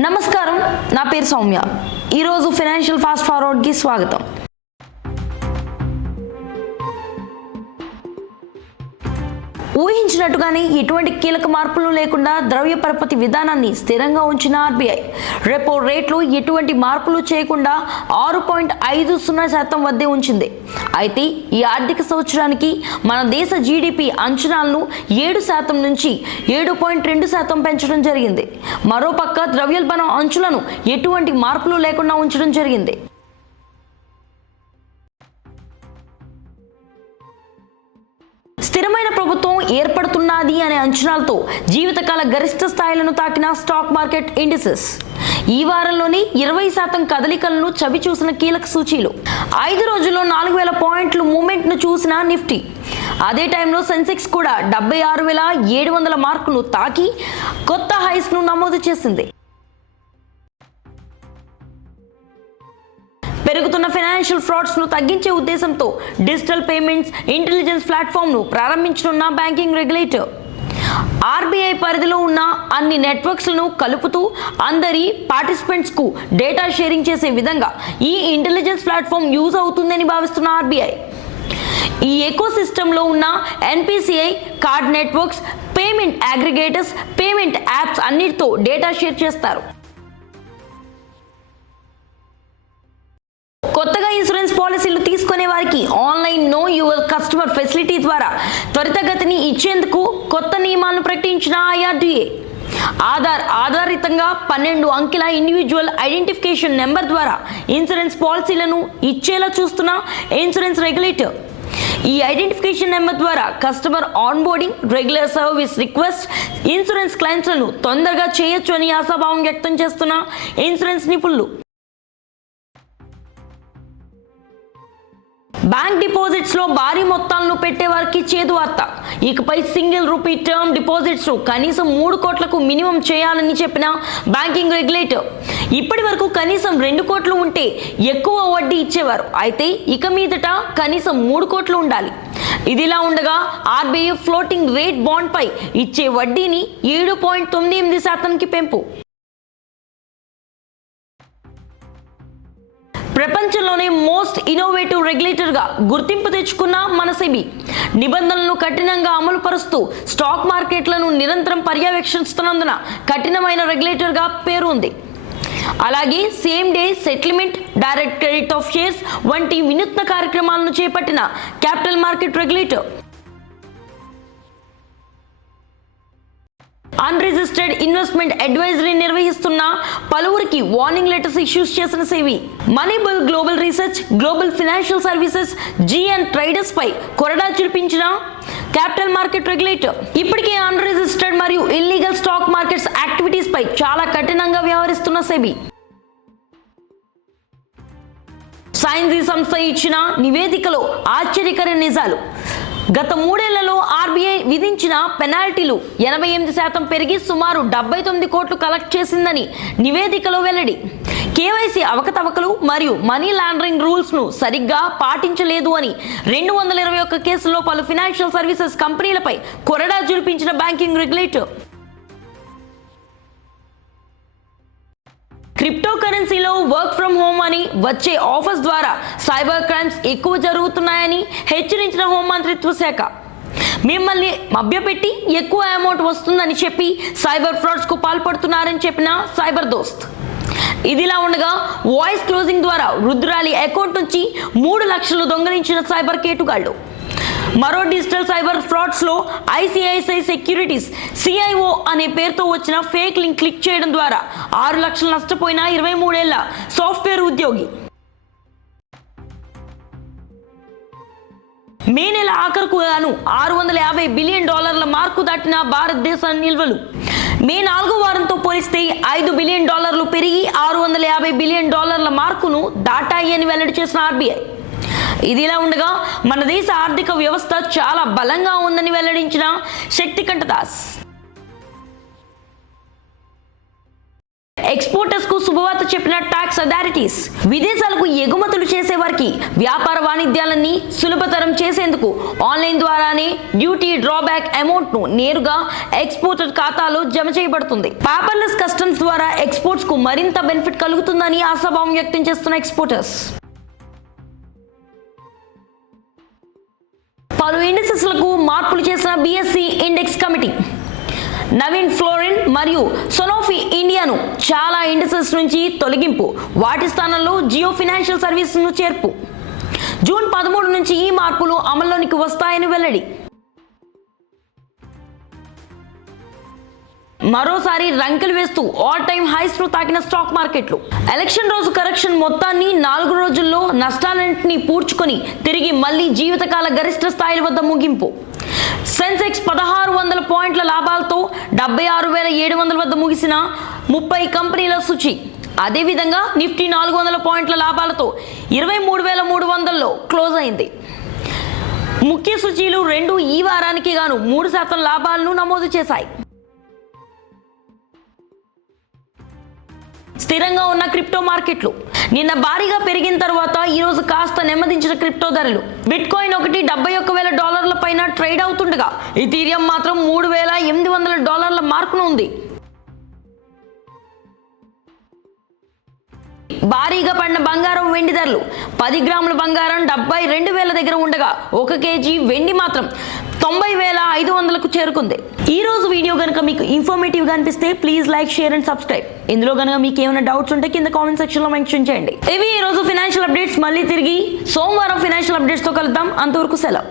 నమస్కారం నా పేరు సౌమ్య. ఈరోజు ఫైనాన్షియల్ ఫాస్ట్ ఫార్వర్డ్కి స్వాగతం. ఊహించినట్టుగానే ఎటువంటి కీలక మార్పులు లేకుండా ద్రవ్య పరపతి విధానాన్ని స్థిరంగా ఉంచిన ఆర్బీఐ. రెపో రేట్లు ఎటువంటి మార్పులు చేయకుండా ఆరు పాయింట్ ఐదు సున్నా శాతం వద్దే ఉంచింది. అయితే ఈ ఆర్థిక సంవత్సరానికి మన దేశ జీడిపి అంచనాలను ఏడు శాతం నుంచి ఏడు పాయింట్ రెండు శాతం పెంచడం జరిగింది. మరోపక్క ద్రవ్యోల్బణం అంచులను ఎటువంటి మార్పులు లేకుండా ఉంచడం జరిగింది. స్థిరమైన ప్రభుత్వం ఏర్పడుతున్నది అనే అంచనాలతో జీవితకాల గరిష్ట స్థాయిలను తాకిన స్టాక్ మార్కెట్ ఇండిసెస్. ఈ వారంలోని ఇరవై శాతం కదలికలను చవి చూసిన కీలక సూచీలు. ఐదు రోజుల్లో నాలుగు వేల పాయింట్లు మూమెంట్ను చూసిన నిఫ్టీ. అదే టైంలో సెన్సెక్స్ కూడా డెబ్బై ఆరు వేల ఏడు వందల మార్కును తాకి కొత్త హైస్ను నమోదు చేసింది. పెరుగుతున్న ఫైనాన్షియల్ ఫ్రాడ్స్ను తగ్గించే ఉద్దేశంతో డిజిటల్ పేమెంట్స్ ఇంటెలిజెన్స్ ప్లాట్ఫామ్ను ప్రారంభించనున్న బ్యాంకింగ్ రెగ్యులేటర్. ఆర్బీఐ పరిధిలో ఉన్న అన్ని నెట్వర్క్స్లను కలుపుతూ అందరి పార్టిసిపెంట్స్కు డేటా షేరింగ్ చేసే విధంగా ఈ ఇంటెలిజెన్స్ ప్లాట్ఫామ్ యూజ్ అవుతుందని భావిస్తున్న ఆర్బీఐ. ఈ ఎకో సిస్టంలో ఉన్న NPCI card networks payment aggregators payment apps అన్నిటితో డేటా షేర్ చేస్తారు. కొత్తగా ఇన్సూరెన్స్ పాలసీలు తీసుకునే వారికి online no your customer facility ద్వారా త్వరితగతిని ఇచ్చేందుకు కొత్త నియమాలను ప్రకటించిన ఐఆర్డీఏ. ఆధార్ ఆధారితంగా పన్నెండు అంకెల ఇండివిజువల్ ఐడెంటిఫికేషన్ నెంబర్ ద్వారా ఇన్సూరెన్స్ పాలసీలను ఇచ్చేలా చూస్తున్న ఇన్సూరెన్స్ రెగ్యులేటర్. ఈ ఐడెంటిఫికేషన్ నెంబర్ ద్వారా customer onboarding regular service request insurance క్లైమ్స్లను తొందరగా చేయొచ్చు అని ఆశాభావం వ్యక్తం చేస్తున్న ఇన్సూరెన్స్ నిపుణులు. బ్యాంక్ డిపాజిట్స్లో భారీ మొత్తాలను పెట్టే వారికి చేదు వార్త. ఇకపై సింగిల్ రూపీ టర్మ్ డిపాజిట్స్ కనీసం మూడు కోట్లకు మినిమం చేయాలని చెప్పిన బ్యాంకింగ్ రెగ్యులేటర్. ఇప్పటి వరకు కనీసం రెండు కోట్లు ఉంటే ఎక్కువ వడ్డీ ఇచ్చేవారు. అయితే ఇక మీదట కనీసం మూడు కోట్లు ఉండాలి. ఇదిలా ఉండగా ఆర్బీఐ ఫ్లోటింగ్ రేట్ బాండ్ పై ఇచ్చే వడ్డీని ఏడు పాయింట్ తొమ్మిది ఎనిమిది శాతానికి పెంపు. ప్రపంచంలోనే మోస్ట్ ఇన్నోవేటివ్ రెగ్యులేటర్గా గుర్తింపు తెచ్చుకున్న మన సెబీ. నిబంధనలను కఠినంగా అమలు పరుస్తూ స్టాక్ మార్కెట్లను నిరంతరం పర్యవేక్షిస్తున్నందున కఠినమైన రెగ్యులేటర్గా పేరు ఉంది అలాగే same day settlement direct credit of shares వంటి వినూత్న కార్యక్రమాలను చేపట్టిన capital market regulator unregistered investment advisory నిర్వహిస్తున్న పలువురికి వార్నింగ్ లెటర్స్ ఇష్యూస్ చేసిన SEBI. Moneybull global research global financial services GN traders పై కొరడా చూపించిన క్యాపిటల్ మార్కెట్ రెగ్యులేటర్ ఇప్పటికే అన్రిజిస్టర్డ్ మరియు ఇల్లీగల్ స్టాక్ మార్కెట్స్ యాక్టివిటీస్ పై చాలా కఠినంగా వ్యవహరిస్తున్న సెబీ సైన్స్ సంస్థ ఇచ్చిన నివేదికలో ఆశ్చర్యకర నిజాలు. గత మూడేళ్ళలో ఆర్బీఐ విధించిన పెనాల్టీలు ఎనభై ఎనిమిది శాతం పెరిగి సుమారు డెబ్బై తొమ్మిది కోట్లు కలెక్ట్ చేసిందని నివేదికలో వెల్లడి. కేవైసీ అవకతవకలు మరియు మనీ లాండరింగ్ రూల్స్ను సరిగ్గా పాటించలేదు అని రెండు వందల ఇరవై ఒక్క కేసుల్లో పలు ఫినాన్షియల్ సర్వీసెస్ కంపెనీలపై కొరడా జురిపించిన బ్యాంకింగ్ రెగ్యులేటర్. క్రిప్టో కరెన్సీలో వర్క్ ఫ్రం హోమ్ అని వచ్చే ఆఫర్స్ ద్వారా సైబర్ క్రైమ్స్ ఎక్కువ జరుగుతున్నాయని హెచ్చరించిన హోంమంత్రిత్వ శాఖ. మిమ్మల్ని మభ్యపెట్టి ఎక్కువ అమౌంట్ వస్తుందని చెప్పి సైబర్ ఫ్రాడ్స్కు పాల్పడుతున్నారని చెప్పిన సైబర్ దోస్త్. ఇదిలా ఉండగా వాయిస్ క్లోజింగ్ ద్వారా రుద్రాలి అకౌంట్ నుంచి మూడు లక్షలు దొంగలించిన సైబర్ కేటుగాళ్ళు మరో డిజిటల్ సైబర్ ఫ్రాడ్స్లో ఐసిఐసిఐ సెక్యూరిటీస్ సిఐఓ అనే పేరుతో వచ్చిన ఫేక్ లింక్ క్లిక్ చేయడం ద్వారా ఆరు లక్షలు నష్టపోయిన ఇరవై మూడేళ్ళ సాఫ్ట్వేర్ ఉద్యోగి. మే నెల ఆఖరుకు గాను ఆరు వందల యాభై బిలియన్ డాలర్ల మార్కు దాటిన భారతదేశ నిల్వలు. మే నాలుగో వారంతో పోలిస్తే ఐదు బిలియన్ డాలర్లు పెరిగి ఆరు వందల యాభై బిలియన్ డాలర్ల మార్కును దాటాయి అని వెల్లడి చేసిన ఆర్బీఐ. ఇదిలా ఉండగా మన దేశ ఆర్థిక వ్యవస్థ చాలా బలంగా ఉందని వెల్లడించిన శక్తికంఠ దాస్ ఎక్స్పోర్టర్స్కు శుభవార్త చెప్పిన ట్యాక్స్ అథారిటీస్ విదేశాలకు ఎగుమతులు చేసే వారికి వ్యాపార వాణిజ్యాలన్నీ సులభతరం చేసేందుకు ఆన్లైన్ ద్వారానే డ్యూటీ డ్రాబ్యాక్ అమౌంట్ను నేరుగా ఎక్స్పోర్టర్ ఖాతాలో జమ చేయబడుతుంది. పేపర్లెస్ కస్టమ్స్ ద్వారా ఎక్స్పోర్ట్స్కు మరింత బెనిఫిట్ కలుగుతుందని ఆశాభావం వ్యక్తం చేస్తున్న ఎక్స్పోర్టర్స్ పలు ఇండెక్సెస్లకు మార్పులు చేసిన BSE index committee. Navin Fluorine మరియు సొనోఫీ ఇండియాను చాలా ఇండస్ట్రీస్ నుంచి తొలగింపు. వాటి స్థానంలో జియో ఫినాన్షియల్ సర్వీస్ను చేర్పు. జూన్ పదమూడు నుంచి ఈ మార్పులు అమల్లోనికి వస్తాయని వెల్లడి. మరోసారి రంకెలు వేస్తూ ఆల్ టైమ్ హైస్ను తాకిన స్టాక్ మార్కెట్లు ఎలక్షన్ రోజు కరెక్షన్ మొత్తాన్ని నాలుగు రోజుల్లో నష్టాలన్నింటినీ పూడ్చుకొని తిరిగి మళ్ళీ జీవితకాల గరిష్ట స్థాయిల వద్ద ముగింపు. సెన్సెక్స్ పదహారు వందల పాయింట్ల లాభాలతో డెబ్బై ఆరు వేల ఏడు వందల వద్ద ముగిసిన ముప్పై కంపెనీల సూచి. అదేవిధంగా నిఫ్టీ నాలుగు వందల పాయింట్ల లాభాలతో ఇరవై మూడు వేల మూడు వందల్లో క్లోజ్ అయింది. ముఖ్య సూచీలు రెండు ఈ వారానికి గాను మూడు శాతం లాభాలను నమోదు చేశాయి. స్థిరంగా ఉన్న క్రిప్టో మార్కెట్లు. నిన్న భారీగా పెరిగిన తర్వాత ఈరోజు కాస్త నెమ్మదించిన క్రిప్టో ధరలు. బిట్ కాయిన్ ఒకటి డెబ్బై ఒక్క వేల డాలర్ల పైన ట్రేడ్ అవుతుండగా ఇథీరియం మాత్రం మూడు వేల ఎనిమిది వందల డాలర్ల మార్కును ఉంది. భారీగా పడిన బంగారం వెండి ధరలు. పది గ్రాముల బంగారం డెబ్బై రెండు వేల దగ్గర ఉండగా ఒక కేజీ వెండి మాత్రం తొంభై వేల ఐదు వందలకు చేరుకుంది. ఈ రోజు వీడియో కనుక మీకు ఇన్ఫర్మేటివ్గా అనిపిస్తే please like share and subscribe. ఇందులో కనుక మీకు ఏమైనా డౌట్స్ ఉంటే కింద కామెంట్ సెక్షన్లో మెన్షన్ చేయండి. ఇవి ఈ రోజు ఫినాన్షియల్ అప్డేట్స్ మళ్ళీ తిరిగి సోమవారం ఫినాన్షియల్ అప్డేట్స్తో కలుద్దాం. అంతవరకు సెలవు.